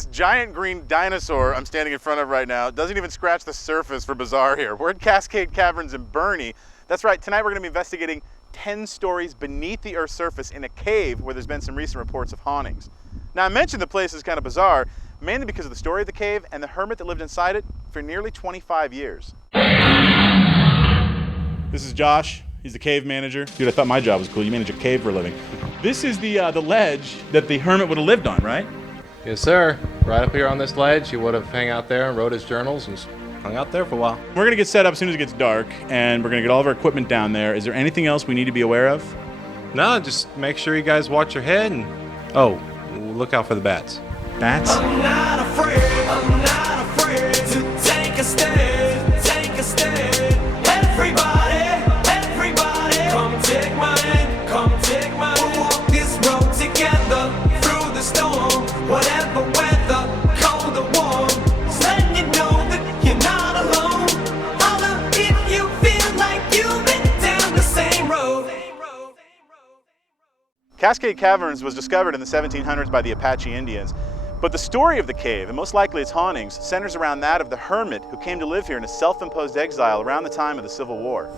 This giant green dinosaur I'm standing in front of right now doesn't even scratch the surface for bizarre here. We're at Cascade Caverns in Bernie. That's right, tonight we're gonna be investigating 10 stories beneath the Earth's surface in a cave where there's been some recent reports of hauntings. Now I mentioned the place is kind of bizarre, mainly because of the story of the cave and the hermit that lived inside it for nearly 25 years. This is Josh. He's the cave manager. Dude, I thought my job was cool. You manage a cave for a living. This is the ledge that the hermit would have lived on, right? Yes, sir. Right up here on this ledge, he would have hung out there and wrote his journals and hung out there for a while. We're gonna get set up as soon as it gets dark, and we're gonna get all of our equipment down there. Is there anything else we need to be aware of? No, just make sure you guys watch your head and, oh, look out for the bats. Bats? I'm not afraid to take a stand, take a stand. Everybody, come take my hand, come take my hand. We'll walk this road together through the storm, whatever weather, cold or warm. Just letting you know that you're not alone. Holler if you feel like you've been down the same road. Cascade Caverns was discovered in the 1700s by the Apache Indians, but the story of the cave, and most likely its hauntings, centers around that of the hermit who came to live here in a self-imposed exile around the time of the Civil War.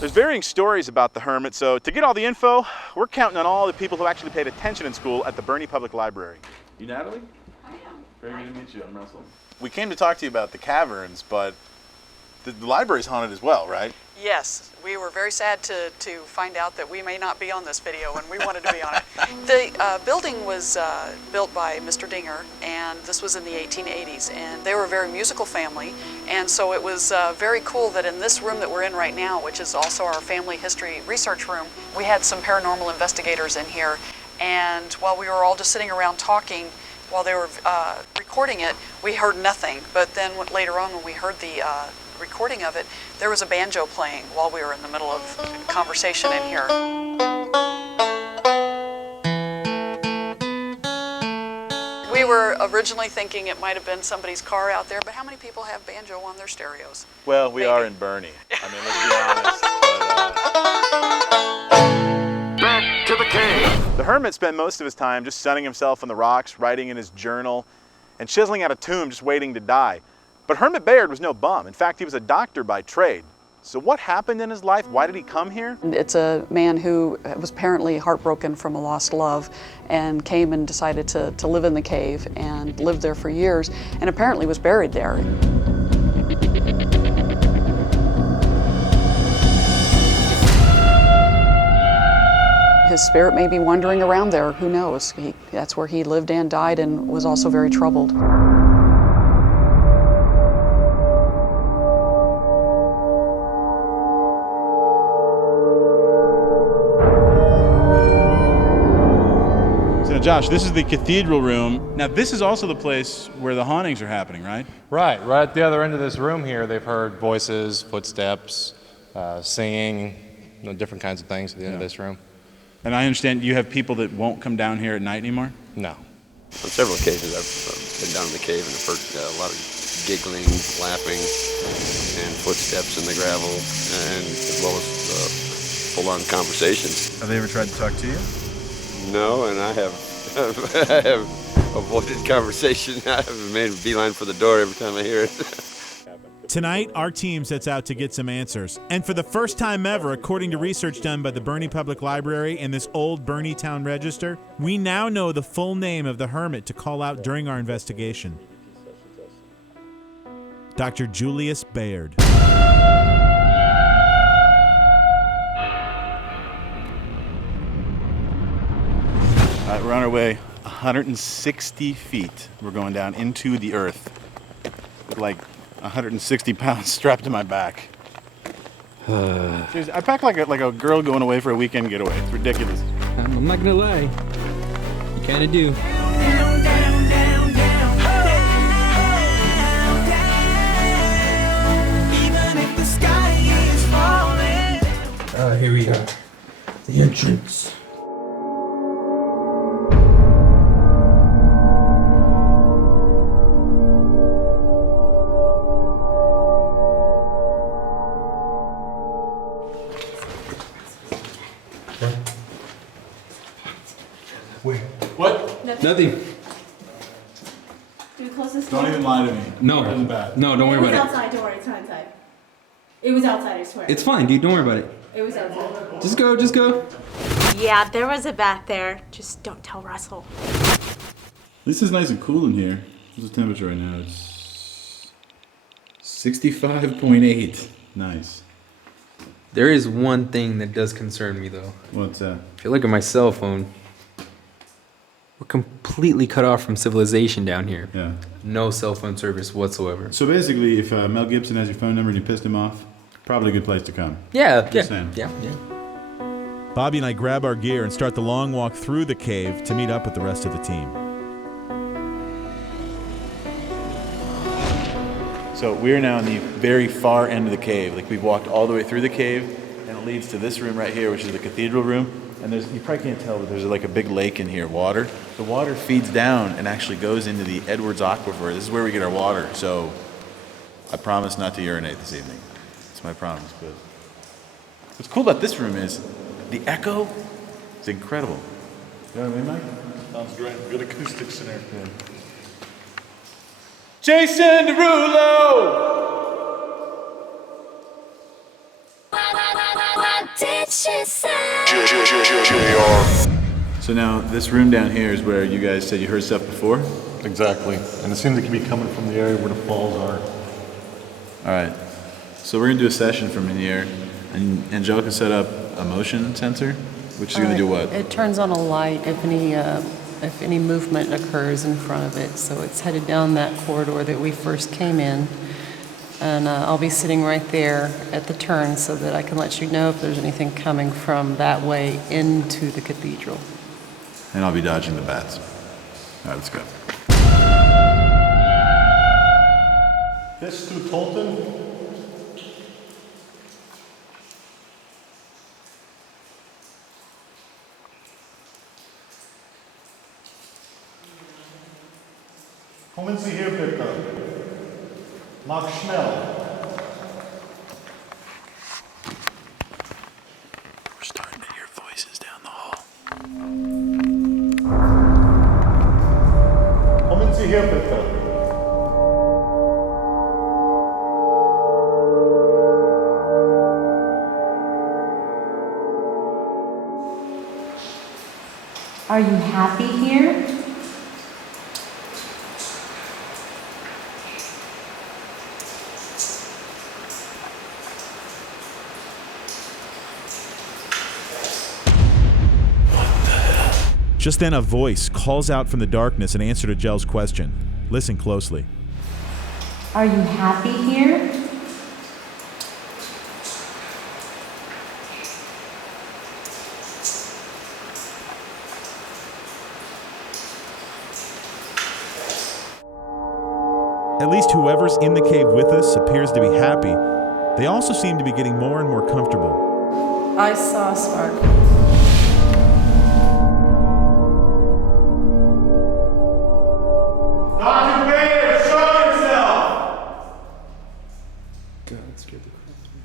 There's varying stories about the hermit, so to get all the info, we're counting on all the people who actually paid attention in school at the Bernie Public Library. You Natalie? I am. Very good to meet you. I'm Russell. We came to talk to you about the caverns, but the library's haunted as well, right? Yes, we were very sad to find out that we may not be on this video, and we wanted to be on it. The building was built by Mr. Dinger, and this was in the 1880s, and they were a very musical family, and so it was very cool that in this room that we're in right now, which is also our family history research room, we had some paranormal investigators in here, and while we were all just sitting around talking, while they were recording it, we heard nothing, but then later on when we heard the recording of it, there was a banjo playing while we were in the middle of conversation in here. We were originally thinking it might have been somebody's car out there, but how many people have banjo on their stereos? Well, we are in Bernie. I mean, let's be honest. Back to the cave. The hermit spent most of his time just sunning himself on the rocks, writing in his journal, and chiseling out a tomb just waiting to die. But Hermit Bayard was no bum. In fact, he was a doctor by trade. So what happened in his life? Why did he come here? It's a man who was apparently heartbroken from a lost love and came and decided to live in the cave and lived there for years and apparently was buried there. His spirit may be wandering around there, who knows? That's where he lived and died and was also very troubled. Josh, this is the Cathedral room. Now, this is also the place where the hauntings are happening, right? Right at the other end of this room here, they've heard voices, footsteps, singing, different kinds of things at the end of this room. And I understand you have people that won't come down here at night anymore? No. On several occasions I've been down in the cave and I've heard a lot of giggling, laughing, and footsteps in the gravel, and as well as full-on conversations. Have they ever tried to talk to you? No, and I have avoided conversation. I have made a beeline for the door every time I hear it. Tonight, our team sets out to get some answers. And for the first time ever, according to research done by the Bernie Public Library and this old Bernie Town Register, we now know the full name of the hermit to call out during our investigation. Dr. Julius Bayard. All right, we're on our way 160 feet. We're going down into the earth with like 160 pounds strapped to my back. Seriously, I pack like a girl going away for a weekend getaway. It's ridiculous. I'm not gonna lie, you kinda do. Here we are, the entrance. Where? What? Nothing. Do we close this Don't door? even lie to me. No. Where's the bat? No, don't worry It was about it. outside, don't worry, it's not inside. It was outside, I swear. It's fine, dude. Don't worry about it. It was outside. Just go, just go. Yeah, there was a bat there. Just don't tell Russell. This is nice and cool in here. What's the temperature right now? It's 65.8. Nice. There is one thing that does concern me, though. What's that? If you look at my cell phone, we're completely cut off from civilization down here. Yeah. No cell phone service whatsoever. So basically, if Mel Gibson has your phone number and you pissed him off, probably a good place to come. Yeah, Just saying. yeah. Bobby and I grab our gear and start the long walk through the cave to meet up with the rest of the team. So we're now in the very far end of the cave. Like, we've walked all the way through the cave, and it leads to this room right here, which is the cathedral room. And you probably can't tell, but there's like a big lake in here, water. The water feeds down and actually goes into the Edwards Aquifer. This is where we get our water. So I promise not to urinate this evening. It's my promise. But what's cool about this room is the echo is incredible. You know what I mean, Mike? Sounds great. Good acoustics in there. Yeah. Jason Derulo! So now this room down here is where you guys said you heard stuff before? Exactly. And it seems it could be coming from the area where the falls are. All right. So we're going to do a session from in here, and Angelica set up a motion sensor, which is going to do what? It turns on a light if any movement occurs in front of it. So it's headed down that corridor that we first came in. And I'll be sitting right there at the turn so that I can let you know if there's anything coming from that way into the cathedral. And I'll be dodging the bats. All right, let's go. This to Tolton. Kommen Sie hier bitte. Mach schnell. We're starting to hear voices down the hall. Kommen Sie hier bitte. Are you happy here? Just then, a voice calls out from the darkness in answer to Jel's question. Listen closely. Are you happy here? At least whoever's in the cave with us appears to be happy. They also seem to be getting more and more comfortable. I saw a spark. Dr. Bader, show yourself! God, that scared the crap out of me.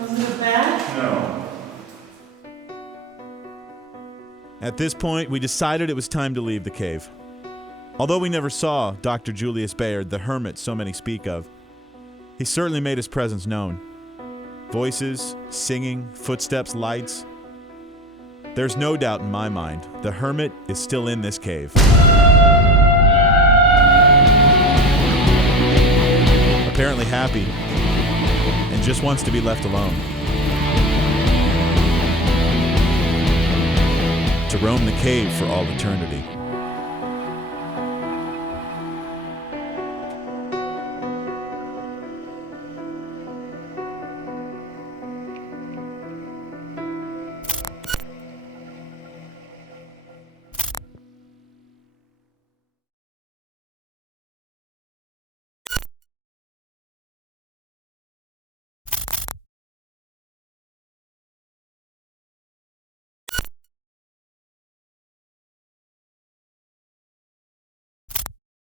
Wasn't it bad? No. At this point, we decided it was time to leave the cave. Although we never saw Dr. Julius Bayard, the hermit so many speak of, he certainly made his presence known. Voices, singing, footsteps, lights. There's no doubt in my mind, the hermit is still in this cave. Apparently happy, and just wants to be left alone. To roam the cave for all eternity.